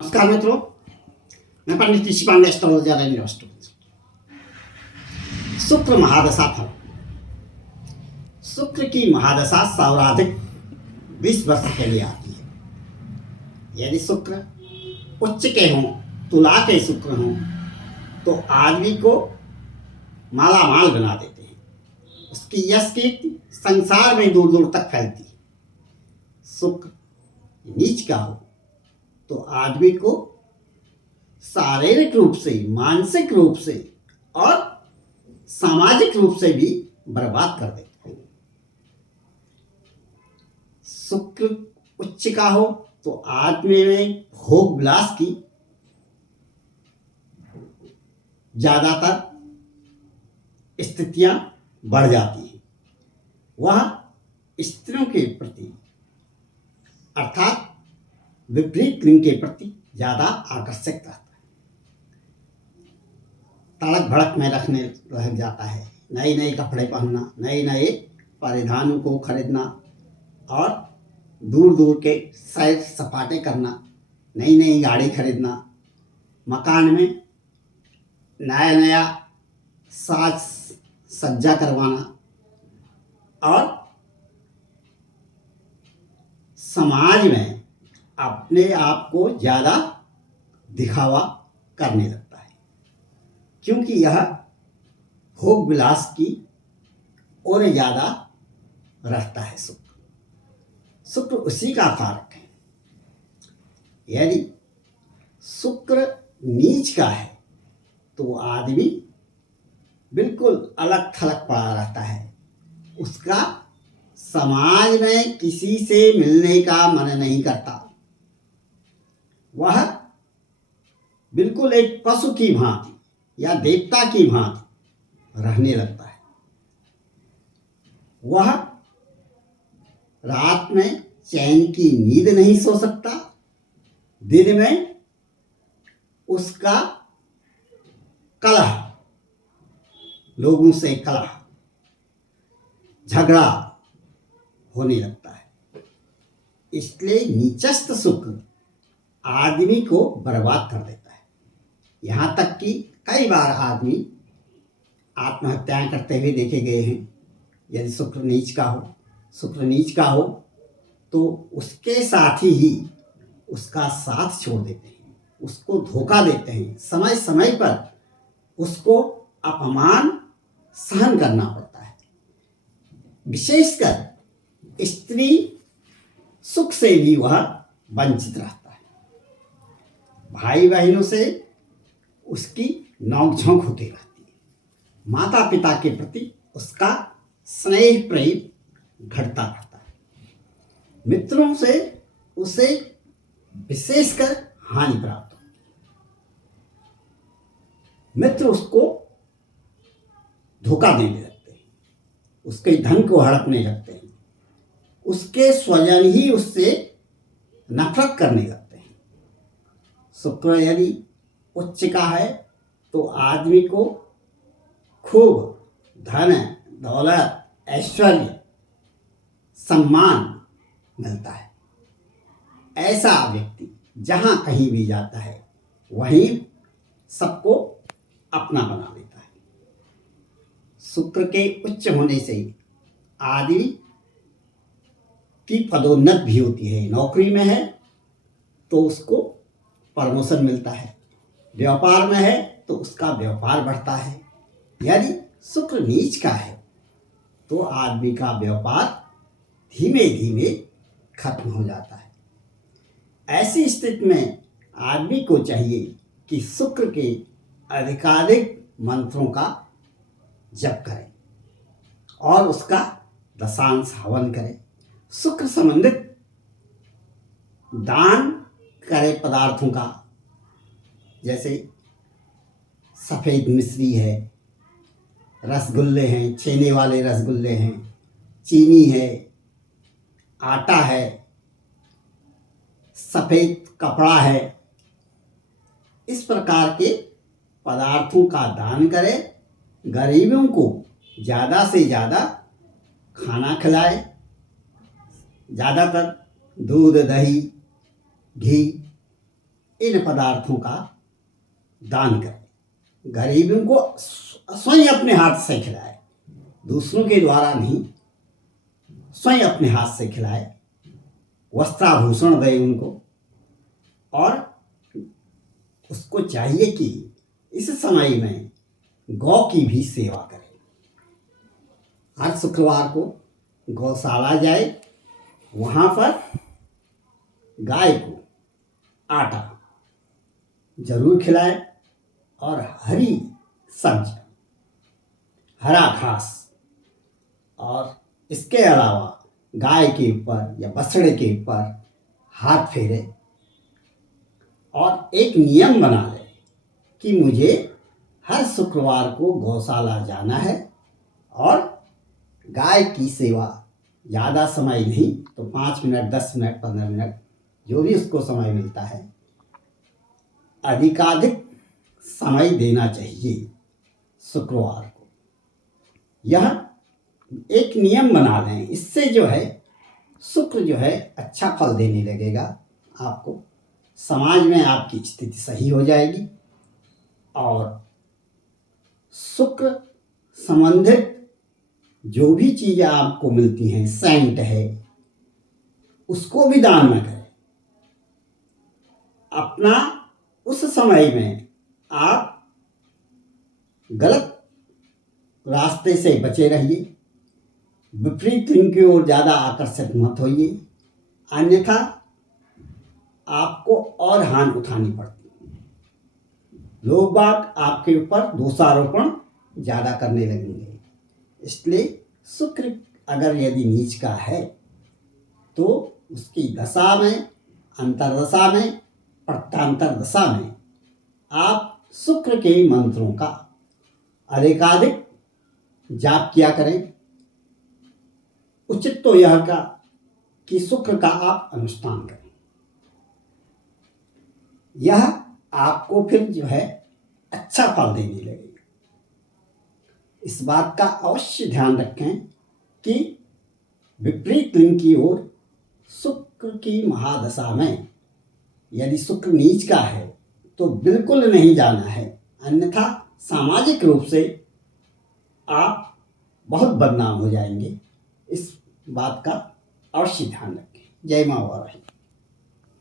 नमस्कार मित्रों, मैं पंडित ऋषि पांडे एस्ट्रोलॉजर एंड न्यूस्टोलॉजर। शुक्र महादशा फल। शुक्र की महादशा सर्वाधिक 20 वर्ष के लिए आती है। यदि शुक्र उच्च के हों, तुला के शुक्र हों, तो आदमी को माला माल बना देते हैं। उसकी यश कीर्ति संसार में दूर दूर तक फैलती है। शुक्र नीच का हो तो आदमी को शारीरिक रूप से, मानसिक रूप से और सामाजिक रूप से भी बर्बाद कर देता है। शुक्र उच्च का हो तो आदमी में भोग विलास की ज्यादातर स्थितियां बढ़ जाती हैं। वह स्त्रियों के प्रति अर्थात विपरीत लिंग के प्रति ज्यादा आकर्षक रहता है। तड़क भड़क में रखने लग जाता है। नए नए कपड़े पहनना, नए नए परिधानों को खरीदना और दूर दूर के सैर सपाटे करना, नई नई गाड़ी खरीदना, मकान में नया नया साज सज्जा करवाना और समाज में अपने आप को ज़्यादा दिखावा करने लगता है, क्योंकि यह भोग विलास की ओर ज़्यादा रहता है। शुक्र उसी का कारक है। यदि शुक्र नीच का है तो आदमी बिल्कुल अलग थलग पड़ा रहता है। उसका समाज में किसी से मिलने का मन नहीं करता। वह बिल्कुल एक पशु की भांति या देवता की भांति रहने लगता है। वह रात में चैन की नींद नहीं सो सकता। दिन में उसका कलह, लोगों से कलह, झगड़ा होने लगता है। इसलिए नीचस्थ शुक्र आदमी को बर्बाद कर देता है। यहाँ तक कि कई बार आदमी आत्महत्याएं करते हुए देखे गए हैं। यदि शुक्र नीच का हो तो उसके साथी ही उसका साथ छोड़ देते हैं, उसको धोखा देते हैं। समय समय पर उसको अपमान सहन करना पड़ता है। विशेषकर स्त्री सुख से भी वह वंचित रहता है। भाई बहनों से उसकी नोकझोंक होती रहती है। माता पिता के प्रति उसका स्नेह प्रेम घटता रहता है। मित्रों से उसे विशेषकर हानि प्राप्त होती है। मित्र उसको धोखा देने लगते हैं, उसके धन को हड़पने लगते हैं, उसके स्वजन ही उससे नफरत करने लगते हैं। शुक्र यदि उच्च का है तो आदमी को खूब धन, दौलत, ऐश्वर्य, सम्मान मिलता है। ऐसा व्यक्ति जहाँ कहीं भी जाता है वहीं सबको अपना बना लेता है। शुक्र के उच्च होने से आदमी की पदोन्नति भी होती है। नौकरी में है तो उसको प्रमोशन मिलता है, व्यापार में है तो उसका व्यापार बढ़ता है। यदि शुक्र नीच का है तो आदमी का व्यापार धीमे धीमे खत्म हो जाता है। ऐसी स्थिति में आदमी को चाहिए कि शुक्र के अधिकाधिक मंत्रों का जप करे और उसका दशांश हवन करे। शुक्र संबंधित दान करे पदार्थों का, जैसे सफ़ेद मिश्री है, रसगुल्ले हैं, छेने वाले रसगुल्ले हैं, चीनी है, आटा है, सफ़ेद कपड़ा है। इस प्रकार के पदार्थों का दान करे। गरीबों को ज़्यादा से ज़्यादा खाना खिलाए। ज़्यादातर दूध, दही, घी इन पदार्थों का दान करें। गरीबों को स्वयं अपने हाथ से खिलाए, दूसरों के द्वारा नहीं, स्वयं अपने हाथ से खिलाए, वस्त्राभूषण दे उनको। और उसको चाहिए कि इस समय में गौ की भी सेवा करे। हर शुक्रवार को गौशाला जाए, वहाँ पर गाय को आटा जरूर खिलाए और हरी सब्जी, हरा घास, और इसके अलावा गाय के ऊपर या बछड़े के ऊपर हाथ फेरे और एक नियम बना ले कि मुझे हर शुक्रवार को गौशाला जाना है और गाय की सेवा, ज़्यादा समय नहीं तो 5 मिनट, 10 मिनट, 15 मिनट, जो भी उसको समय मिलता है, अधिकाधिक समय देना चाहिए शुक्रवार को। यह एक नियम बना लें, इससे जो है शुक्र जो है अच्छा फल देने लगेगा आपको, समाज में आपकी स्थिति सही हो जाएगी और शुक्र संबंधित जो भी चीज़ें आपको मिलती हैं, सेंट है, उसको भी दान न करें। अपना उस समय में आप गलत रास्ते से बचे रहिए, विपरीत लिंग की ओर ज़्यादा आकर्षित मत होइए, अन्यथा आपको और हानि उठानी पड़ती है। लोग बाग आपके ऊपर दोषारोपण ज़्यादा करने लगेंगे। इसलिए शुक्र अगर यदि नीच का है तो उसकी दशा में, अंतर्दशा में, प्रत्यांतर दशा में आप शुक्र के मंत्रों का अधिकाधिक जाप किया करें। उचित तो यह का कि शुक्र का आप अनुष्ठान करें, यह आपको फिर जो है अच्छा फल देने लगेगा। इस बात का अवश्य ध्यान रखें कि विपरीत लिंग की ओर शुक्र की महादशा में यदि शुक्र नीच का है तो बिल्कुल नहीं जाना है, अन्यथा सामाजिक रूप से आप बहुत बदनाम हो जाएंगे। इस बात का अवश्य ध्यान रखें। जय माँ वाराही।